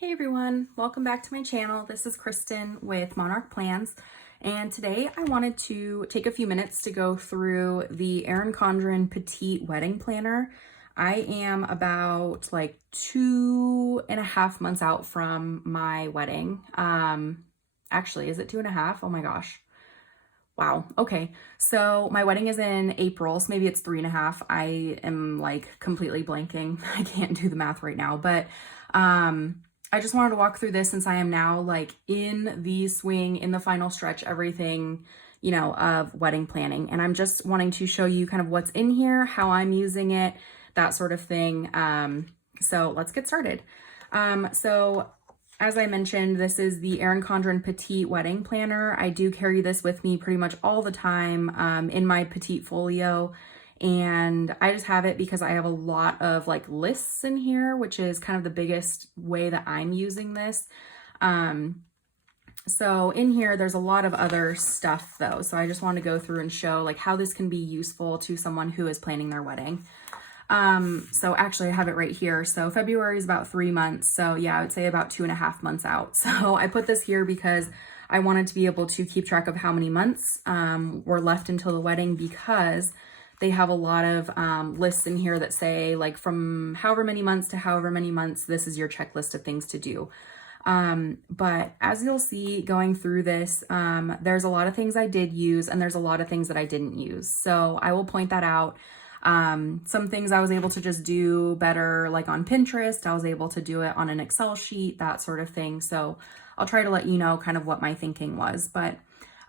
Hey everyone, welcome back to my channel. This is Kristen with Monarch Plans, and today I wanted to take a few minutes to go through the Erin Condren Petite wedding planner. I am about like 2.5 months out from my wedding. Actually, is it 2.5? Oh my gosh. Wow. Okay. So my wedding is in April, so maybe it's 3.5. I am like completely blanking. I can't do the math right now, but I just wanted to walk through this since I am now like in the swing, in the final stretch, everything, of wedding planning. And I'm just wanting to show you kind of what's in here, how I'm using it, that sort of thing. So let's get started. So as I mentioned, this is the Erin Condren Petite Wedding Planner. I do carry this with me pretty much all the time in my Petite folio. And I just have it because I have a lot of like lists in here, which is kind of the biggest way that I'm using this. So in here, there's a lot of other stuff though. So I just want to go through and show like how this can be useful to someone who is planning their wedding. So actually I have it right here. So February is about 3 months. So yeah, I would say about 2.5 months out. So I put this here because I wanted to be able to keep track of how many months were left until the wedding, because they have a lot of lists in here that say like from however many months to however many months, this is your checklist of things to do. But as you'll see going through this, there's a lot of things I did use and there's a lot of things that I didn't use. So I will point that out. Some things I was able to just do better, like on Pinterest. I was able to do it on an Excel sheet, that sort of thing. So I'll try to let you know kind of what my thinking was, but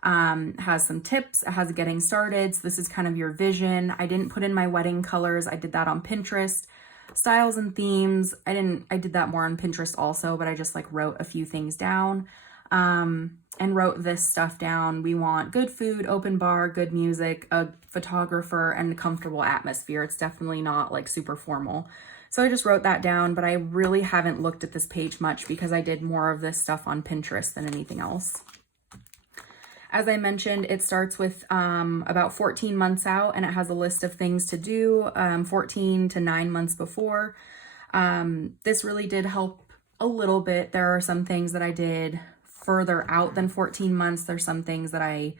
has some tips. It has getting started. So this is kind of your vision. I didn't put in my wedding colors. I did that on Pinterest. Styles and themes. I did that more on Pinterest also, but I just like wrote a few things down, and wrote this stuff down. We want good food, open bar, good music, a photographer, and a comfortable atmosphere. It's definitely not like super formal. So I just wrote that down, but I really haven't looked at this page much because I did more of this stuff on Pinterest than anything else. As I mentioned, it starts with about 14 months out, and it has a list of things to do 14 to 9 months before. This really did help a little bit. There are some things that I did further out than 14 months. There's some things that I,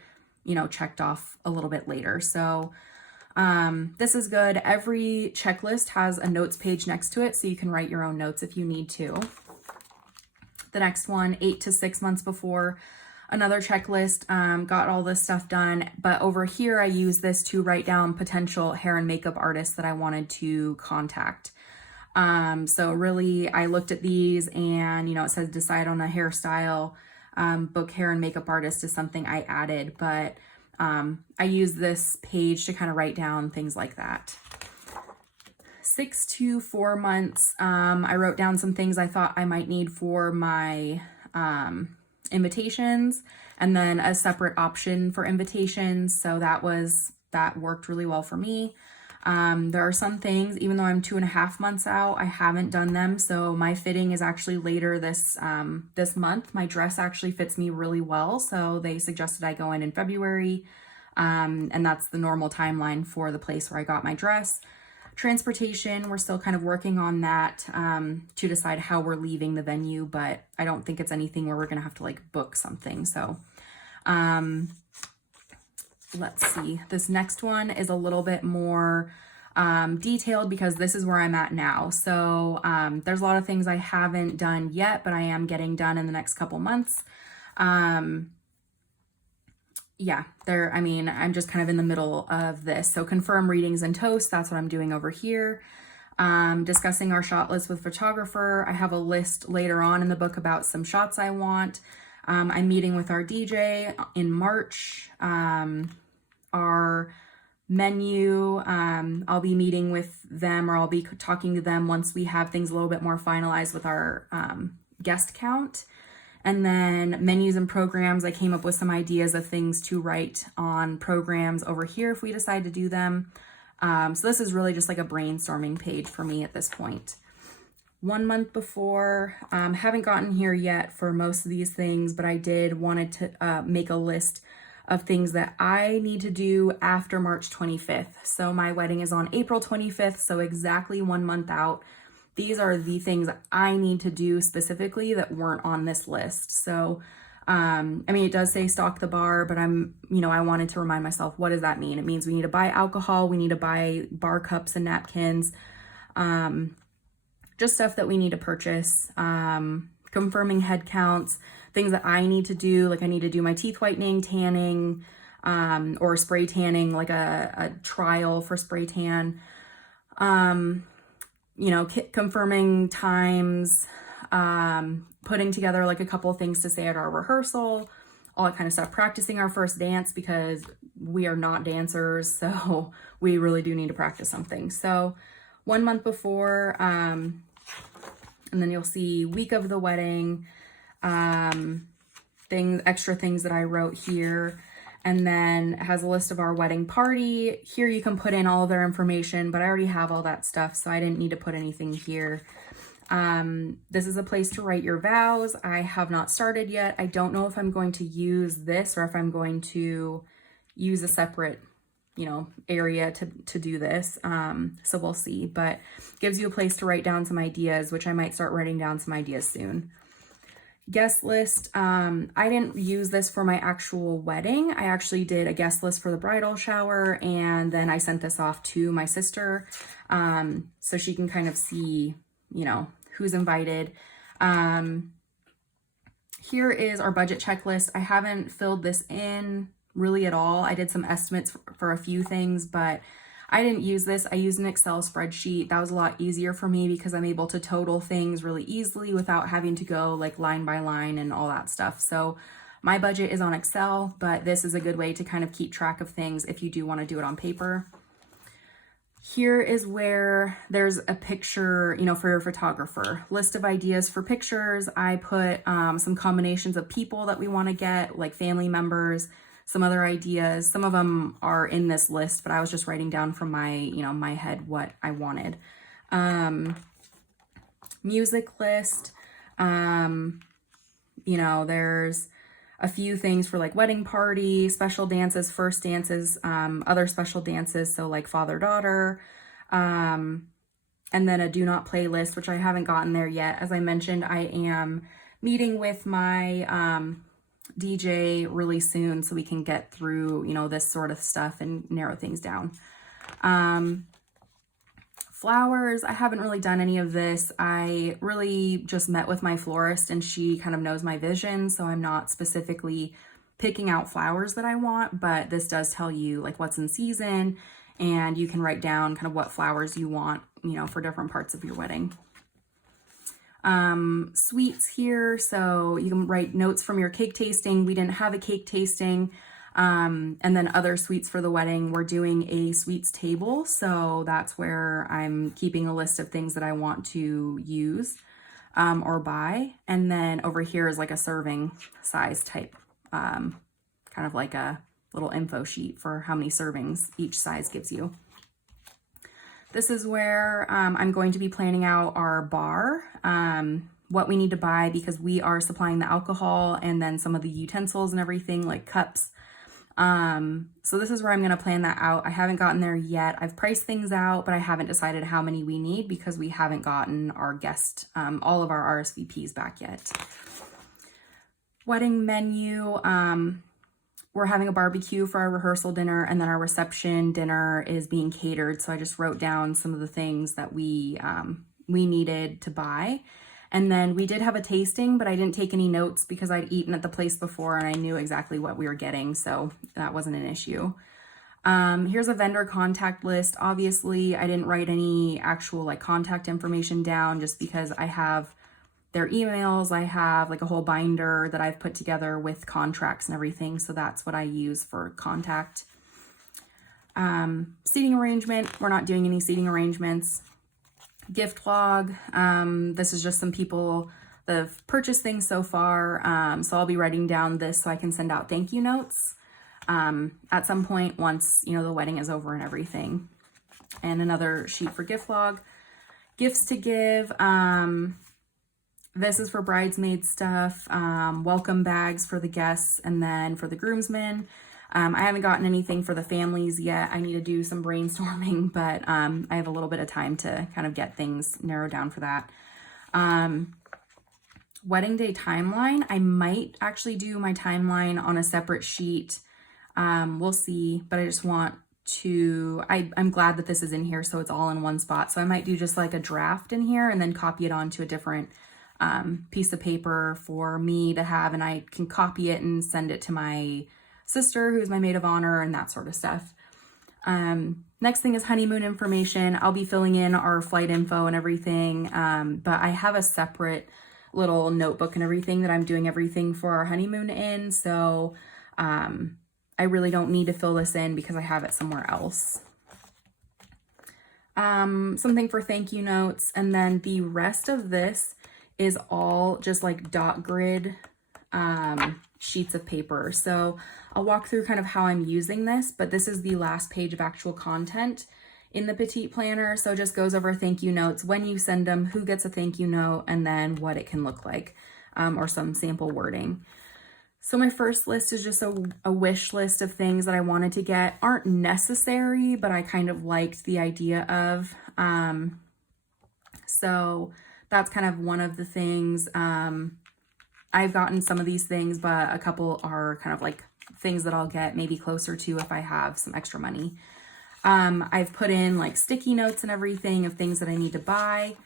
checked off a little bit later. So this is good. Every checklist has a notes page next to it, so you can write your own notes if you need to. The next one, 8 to 6 months before. Another checklist, got all this stuff done, but over here I use this to write down potential hair and makeup artists that I wanted to contact. So really I looked at these and, it says decide on a hairstyle, book hair and makeup artist is something I added, but I use this page to kind of write down things like that. 6 to 4 months, I wrote down some things I thought I might need for my invitations, and then a separate option for invitations. So that worked really well for me. There are some things, even though I'm 2.5 months out, I haven't done them. So my fitting is actually later this month. My dress actually fits me really well. So they suggested I go in February. And that's the normal timeline for the place where I got my dress. Transportation, we're still kind of working on that to decide how we're leaving the venue, but I don't think it's anything where we're gonna have to like book something. So let's see, this next one is a little bit more detailed because this is where I'm at now. So there's a lot of things I haven't done yet, but I am getting done in the next couple months. Yeah, I'm just kind of in the middle of this. So confirm readings and toast, that's what I'm doing over here. Discussing our shot list with photographer. I have a list later on in the book about some shots I want. I'm meeting with our DJ in March. Our menu, I'll be meeting with them, or I'll be talking to them once we have things a little bit more finalized with our guest count. And then menus and programs, I came up with some ideas of things to write on programs over here if we decide to do them. So this is really just like a brainstorming page for me at this point. 1 month before, haven't gotten here yet for most of these things, but I wanted to make a list of things that I need to do after March 25th. So my wedding is on April 25th, so exactly 1 month out. these are the things I need to do specifically that weren't on this list. So, I mean, it does say stock the bar, but I wanted to remind myself, what does that mean? It means we need to buy alcohol, we need to buy bar cups and napkins, just stuff that we need to purchase, confirming head counts, things that I need to do, like I need to do my teeth whitening, tanning, or spray tanning, like a trial for spray tan, confirming times, putting together like a couple of things to say at our rehearsal, all that kind of stuff, practicing our first dance because we are not dancers, so we really do need to practice something. So 1 month before, and then you'll see week of the wedding, extra things that I wrote here. And then it has a list of our wedding party. Here you can put in all of their information, but I already have all that stuff, so I didn't need to put anything here. This is a place to write your vows. I have not started yet. I don't know if I'm going to use this or if I'm going to use a separate, area to do this. So we'll see, but gives you a place to write down some ideas, which I might start writing down some ideas soon. Guest list. I didn't use this for my actual wedding. I actually did a guest list for the bridal shower, and then I sent this off to my sister, so she can kind of see, who's invited. Here is our budget checklist. I haven't filled this in really at all. I did some estimates for a few things, but I didn't use this. I used an Excel spreadsheet. That was a lot easier for me because I'm able to total things really easily without having to go like line by line and all that stuff. So my budget is on Excel, but this is a good way to kind of keep track of things if you do want to do it on paper. Here is where there's a picture, for your photographer. List of ideas for pictures. I put some combinations of people that we want to get, like family members, some other ideas. Some of them are in this list, but I was just writing down from my, my head what I wanted. Music list. There's a few things for like wedding party, special dances, first dances, other special dances. So like father-daughter, and then a do not play list, which I haven't gotten there yet. As I mentioned, I am meeting with my, DJ really soon so we can get through, this sort of stuff and narrow things down. Flowers, I haven't really done any of this. I really just met with my florist and she kind of knows my vision, so I'm not specifically picking out flowers that I want, but this does tell you like what's in season, and you can write down kind of what flowers you want, for different parts of your wedding. Sweets here, so you can write notes from your cake tasting. We didn't have a cake tasting. And then other sweets for the wedding. We're doing a sweets table, so that's where I'm keeping a list of things that I want to use or buy. And then over here is like a serving size type, kind of like a little info sheet for how many servings each size gives you. This is where I'm going to be planning out our bar, what we need to buy because we are supplying the alcohol and then some of the utensils and everything like cups. So this is where I'm going to plan that out. I haven't gotten there yet. I've priced things out, but I haven't decided how many we need because we haven't gotten our guest, all of our RSVPs back yet. Wedding menu. We're having a barbecue for our rehearsal dinner, and then our reception dinner is being catered. So I just wrote down some of the things that we needed to buy. And then we did have a tasting, but I didn't take any notes because I'd eaten at the place before and I knew exactly what we were getting. So that wasn't an issue. Here's a vendor contact list. Obviously, I didn't write any actual like contact information down just because I have their emails. I have like a whole binder that I've put together with contracts and everything. So that's what I use for contact. Seating arrangement. We're not doing any seating arrangements. Gift log. This is just some people that have purchased things so far. So I'll be writing down this so I can send out thank you notes at some point once, the wedding is over and everything. And another sheet for gift log. Gifts to give. This is for bridesmaid stuff, welcome bags for the guests, and then for the groomsmen. I haven't gotten anything for the families yet. I need to do some brainstorming, but I have a little bit of time to kind of get things narrowed down for that. Wedding day timeline. I might actually do my timeline on a separate sheet. We'll see, but I just want to, I'm glad that this is in here so it's all in one spot. So I might do just like a draft in here and then copy it onto a different piece of paper for me to have, and I can copy it and send it to my sister who's my maid of honor and that sort of stuff. Next thing is honeymoon information. I'll be filling in our flight info and everything, but I have a separate little notebook and everything that I'm doing everything for our honeymoon in, so I really don't need to fill this in because I have it somewhere else. Something for thank you notes, and then the rest of this is all just like dot grid sheets of paper. So I'll walk through kind of how I'm using this, but this is the last page of actual content in the Petite planner. So it just goes over thank you notes, when you send them, who gets a thank you note, and then what it can look like, or some sample wording. So my first list is just a wish list of things that I wanted to get. Aren't necessary, but I kind of liked the idea of. So that's kind of one of the things. I've gotten some of these things, but a couple are kind of like things that I'll get maybe closer to if I have some extra money. I've put in like sticky notes and everything of things that I need to buy.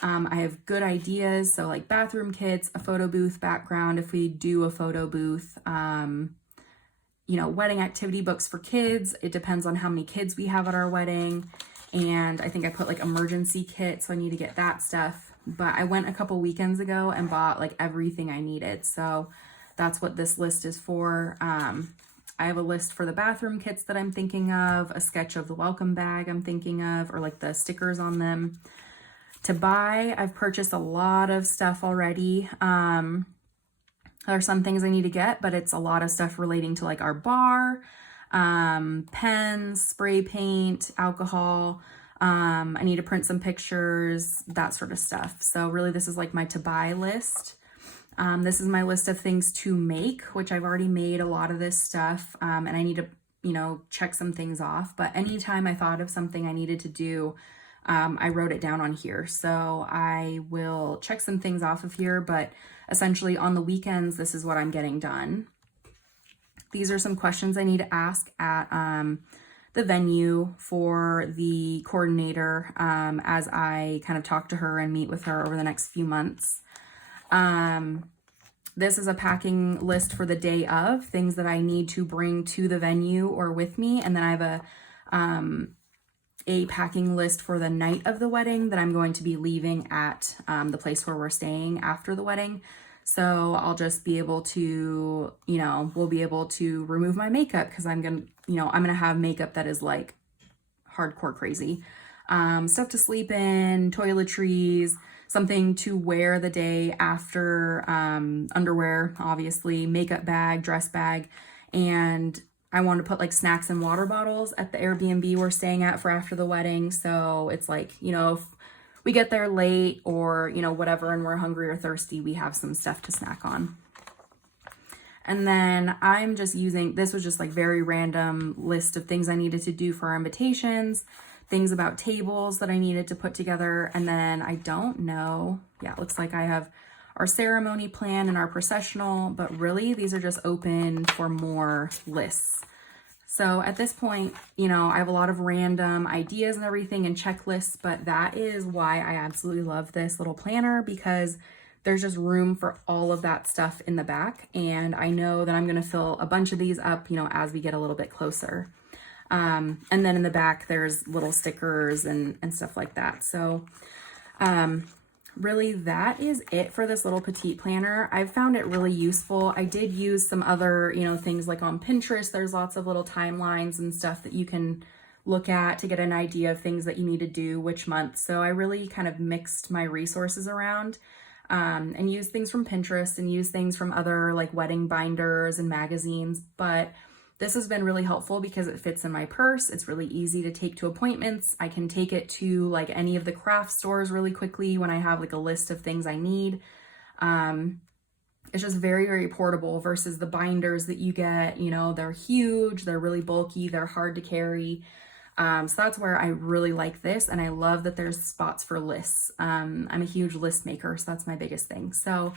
I have good ideas. So like bathroom kits, a photo booth background if we do a photo booth, you know, wedding activity books for kids. It depends on how many kids we have at our wedding. And I think I put like emergency kit, so I need to get that stuff. But I went a couple weekends ago and bought like everything I needed. So that's what this list is for. I have a list for the bathroom kits that I'm thinking of, a sketch of the welcome bag I'm thinking of, or like the stickers on them. To buy, I've purchased a lot of stuff already. There are some things I need to get, but it's a lot of stuff relating to like our bar, pens, spray paint, alcohol. I need to print some pictures, that sort of stuff. So really this is like my to buy list. This is my list of things to make, which I've already made a lot of this stuff. And I need to, you know, check some things off, but anytime I thought of something I needed to do, I wrote it down on here. So I will check some things off of here, but essentially on the weekends, this is what I'm getting done. These are some questions I need to ask at, the venue for the coordinator, as I kind of talk to her and meet with her over the next few months. This is a packing list for the day of things that I need to bring to the venue or with me. And then I have a packing list for the night of the wedding that I'm going to be leaving at the place where we're staying after the wedding. So I'll just be able to, you know, we'll be able to remove my makeup because I'm going to have makeup that is like hardcore crazy. Stuff to sleep in, toiletries, something to wear the day after, underwear, obviously, makeup bag, dress bag, and I want to put like snacks and water bottles at the Airbnb we're staying at for after the wedding. So it's like, you know, if we get there late or, you know, whatever, and we're hungry or thirsty, we have some stuff to snack on. And then I'm just using, this was just like very random list of things I needed to do for our invitations, things about tables that I needed to put together. And then I don't know, yeah, it looks like I have our ceremony plan and our processional, but really these are just open for more lists. So at this point, you know, I have a lot of random ideas and everything and checklists, but that is why I absolutely love this little planner, because there's just room for all of that stuff in the back. And I know that I'm going to fill a bunch of these up, you know, as we get a little bit closer. And then in the back, there's little stickers and stuff like that. So, really that is it for this little Petite planner. I've found it really useful. I did use some other, you know, things like on Pinterest. There's lots of little timelines and stuff that you can look at to get an idea of things that you need to do which month. So I really kind of mixed my resources around, and used things from Pinterest and used things from other like wedding binders and magazines. But this has been really helpful because it fits in my purse. It's really easy to take to appointments. I can take it to like any of the craft stores really quickly when I have like a list of things I need. It's just very, very portable versus the binders that you get, you know, they're huge, they're really bulky, they're hard to carry. So that's where I really like this, and I love that there's spots for lists. I'm a huge list maker, so that's my biggest thing. So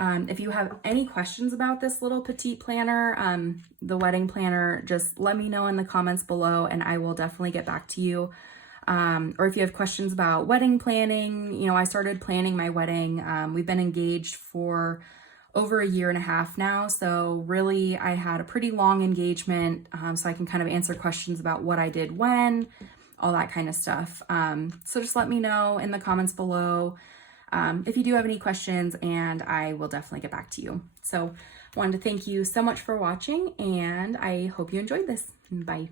if you have any questions about this little petite planner, the wedding planner, just let me know in the comments below and I will definitely get back to you. Or if you have questions about wedding planning, you know, I started planning my wedding. We've been engaged for over a year and a half now. So really I had a pretty long engagement. So I can kind of answer questions about what I did when, all that kind of stuff. So just let me know in the comments below if you do have any questions, and I will definitely get back to you. So I wanted to thank you so much for watching, and I hope you enjoyed this. Bye.